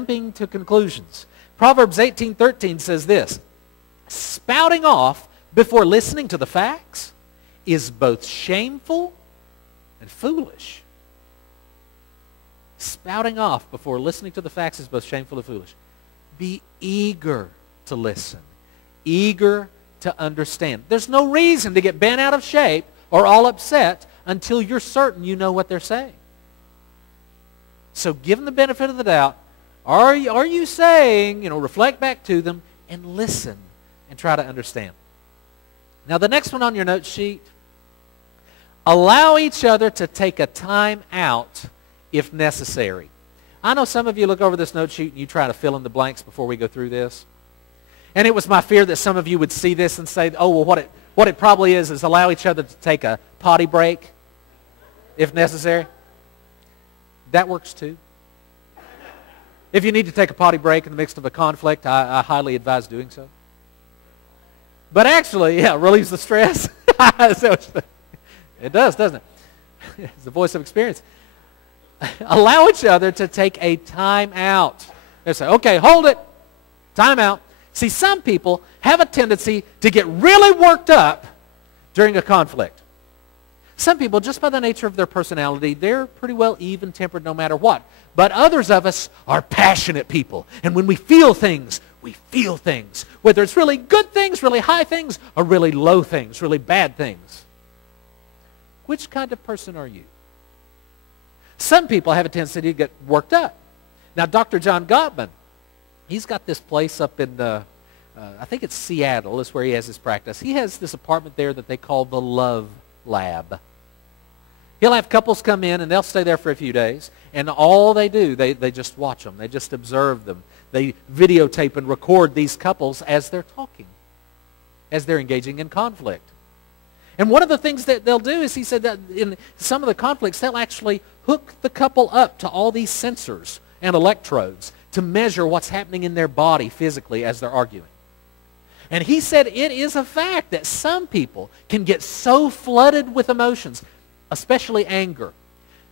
jumping to conclusions. Proverbs 18:13 says this, spouting off before listening to the facts is both shameful and foolish. Spouting off before listening to the facts is both shameful and foolish. Be eager to listen, eager to understand. There's no reason to get bent out of shape or all upset until you're certain you know what they're saying. So give them the benefit of the doubt. Are you saying, reflect back to them and listen and try to understand. Now the next one on your note sheet, allow each other to take a time out if necessary. I know some of you look over this note sheet and you try to fill in the blanks before we go through this. And it was my fear that some of you would see this and say, oh, well, what it probably is allow each other to take a potty break if necessary. That works too. If you need to take a potty break in the midst of a conflict, I highly advise doing so. But actually, yeah, relieves the stress. It does, doesn't it? It's the voice of experience. Allow each other to take a time out. They say, okay, hold it. Time out. See, some people have a tendency to get really worked up during a conflict. Some people, just by the nature of their personality, they're pretty well even-tempered no matter what. But others of us are passionate people. And when we feel things, we feel things. Whether it's really good things, really high things, or really low things, really bad things. Which kind of person are you? Some people have a tendency to get worked up. Now, Dr. John Gottman, he's got this place up in, I think it's Seattle, is where he has his practice. He has this apartment there that they call the Love Lab. He'll have couples come in and they'll stay there for a few days, and all they do, they just watch them. They just observe them. They videotape and record these couples as they're talking, as they're engaging in conflict. And one of the things that they'll do is, he said that in some of the conflicts, they'll actually hook the couple up to all these sensors and electrodes to measure what's happening in their body physically as they're arguing. And he said it is a fact that some people can get so flooded with emotions, especially anger.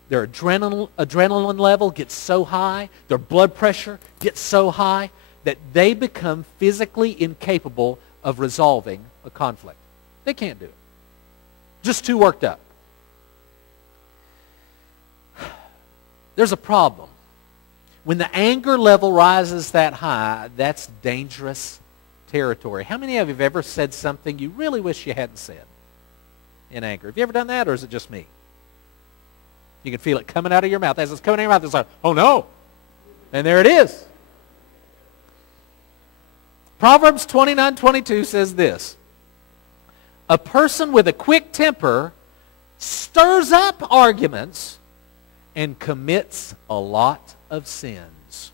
Their adrenaline level gets so high, their blood pressure gets so high, that they become physically incapable of resolving a conflict. They can't do it. Just too worked up. There's a problem. When the anger level rises that high, that's dangerous territory. How many of you have ever said something you really wish you hadn't said in anger? Have you ever done that, or is it just me? You can feel it coming out of your mouth. As it's coming out of your mouth, it's like, oh no. And there it is. Proverbs 29:22 says this, a person with a quick temper stirs up arguments and commits a lot of sins.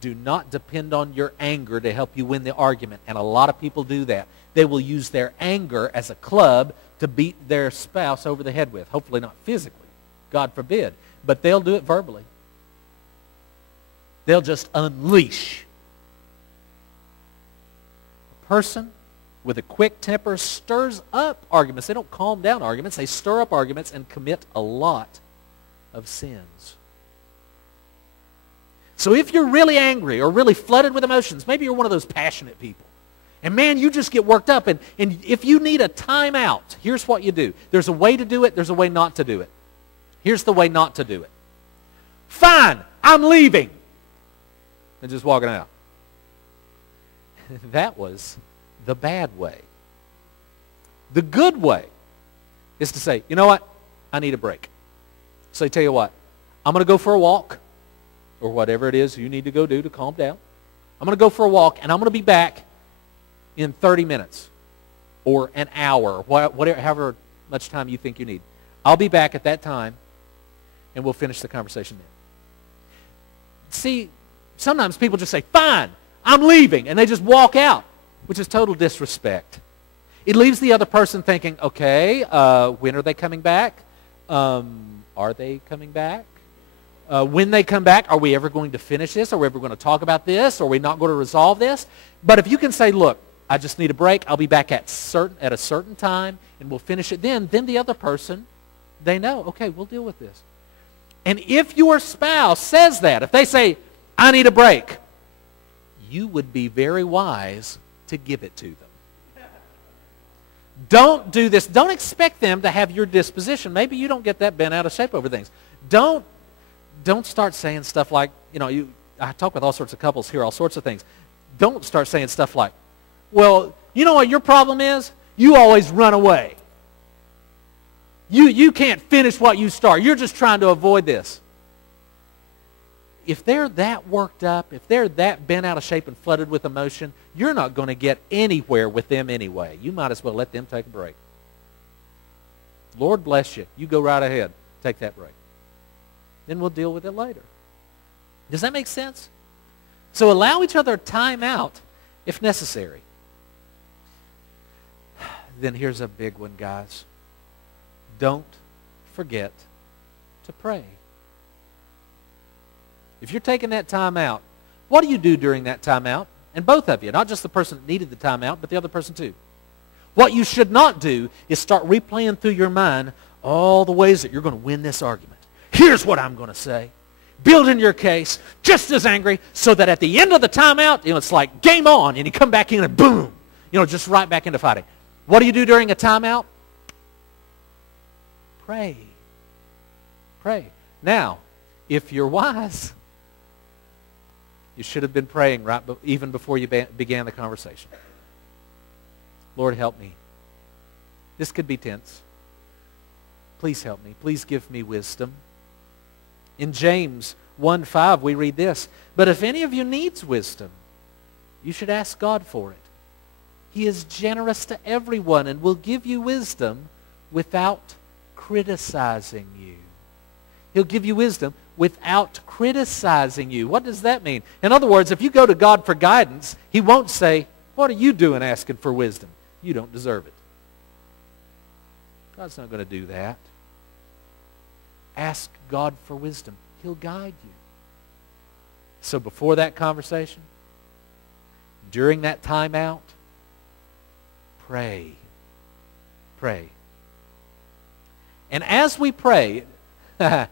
Do not depend on your anger to help you win the argument. And a lot of people do that. They will use their anger as a club to beat their spouse over the head with. Hopefully not physically. God forbid. But they'll do it verbally. They'll just unleash. A person with a quick temper stirs up arguments. They don't calm down arguments. They stir up arguments and commit a lot of sins. So if you're really angry or really flooded with emotions, maybe you're one of those passionate people, and man, you just get worked up, and if you need a timeout, here's what you do. There's a way to do it. There's a way not to do it. Here's the way not to do it. Fine, I'm leaving. And just walking out. That was the bad way. The good way is to say, you know what? I need a break. So I tell you what, I'm going to go for a walk, or whatever it is you need to go do to calm down. I'm going to go for a walk, and I'm going to be back in 30 minutes or an hour, whatever, however much time you think you need. I'll be back at that time, and we'll finish the conversation then. See, sometimes people just say, fine, I'm leaving, and they just walk out, which is total disrespect. It leaves the other person thinking, okay, when are they coming back? Are they coming back? When they come back, are we ever going to finish this? Are we ever going to talk about this? Are we not going to resolve this? But if you can say, look, I just need a break. I'll be back at a certain time, and we'll finish it then. Then the other person, they know, okay, we'll deal with this. And if your spouse says that, if they say, I need a break, you would be very wise to give it to them. Don't do this. Don't expect them to have your disposition. Maybe you don't get that bent out of shape over things. Don't start saying stuff like, I talk with all sorts of couples here, all sorts of things. Don't start saying stuff like, well, you know what your problem is? You always run away. You can't finish what you start. You're just trying to avoid this. If they're that worked up, if they're that bent out of shape and flooded with emotion, you're not going to get anywhere with them anyway. You might as well let them take a break. Lord bless you. You go right ahead. Take that break. Then we'll deal with it later. Does that make sense? So allow each other time out if necessary. Then here's a big one, guys. Don't forget to pray. If you're taking that time out, what do you do during that time out? And both of you, not just the person that needed the time out, but the other person too. What you should not do is start replaying through your mind all the ways that you're going to win this argument. Here's what I'm going to say. Building your case, just as angry, so that at the end of the timeout, it's like game on, and you come back in and boom, just right back into fighting. What do you do during a timeout? Pray. Pray. Now, if you're wise, you should have been praying even before you began the conversation. Lord, help me. This could be tense. Please help me. Please give me wisdom. In James 1:5, we read this, but if any of you needs wisdom, you should ask God for it. He is generous to everyone and will give you wisdom without criticizing you. He'll give you wisdom without criticizing you. What does that mean? In other words, if you go to God for guidance, He won't say, what are you doing asking for wisdom? You don't deserve it. God's not going to do that. Ask God for wisdom. He'll guide you. So before that conversation, during that time out, pray. Pray. And as we pray, I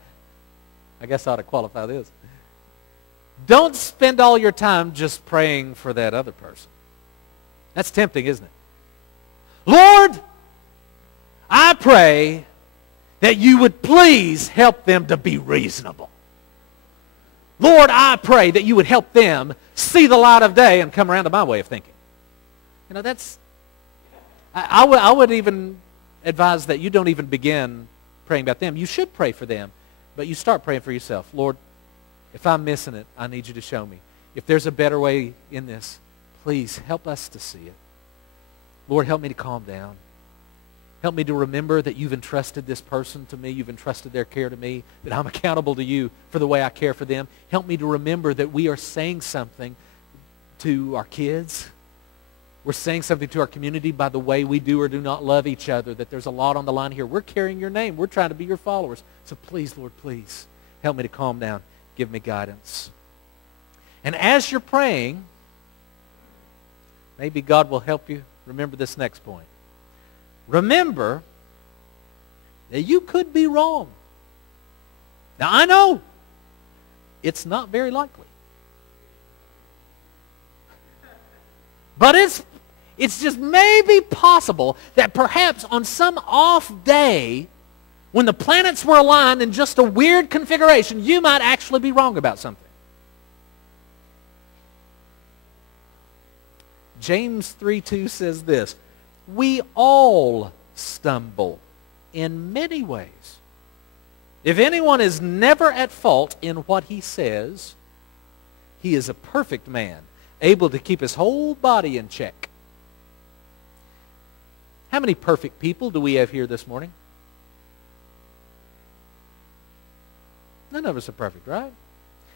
guess I ought to qualify this. Don't spend all your time just praying for that other person. That's tempting, isn't it? Lord, I pray that you would please help them to be reasonable. Lord, I pray that you would help them see the light of day and come around to my way of thinking. That's... I would even advise that you don't even begin praying about them. You should pray for them, but you start praying for yourself. Lord, if I'm missing it, I need you to show me. If there's a better way in this, please help us to see it. Lord, help me to calm down. Help me to remember that you've entrusted this person to me. You've entrusted their care to me, that I'm accountable to you for the way I care for them. Help me to remember that we are saying something to our kids. We're saying something to our community by the way we do or do not love each other, that there's a lot on the line here. We're carrying your name. We're trying to be your followers. So please, Lord, please, help me to calm down. Give me guidance. And as you're praying, maybe God will help you remember this next point. Remember that you could be wrong. Now, I know it's not very likely. But it's just maybe possible that perhaps on some off day, when the planets were aligned in just a weird configuration, you might actually be wrong about something. James 3:2 says this, we all stumble in many ways. If anyone is never at fault in what he says, he is a perfect man, able to keep his whole body in check. How many perfect people do we have here this morning? None of us are perfect, right?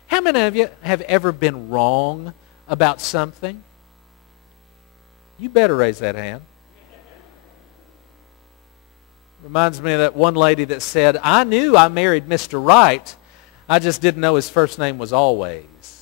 How many of you have ever been wrong about something? You better raise that hand. Reminds me of that one lady that said, I knew I married Mr. Right, I just didn't know his first name was Always.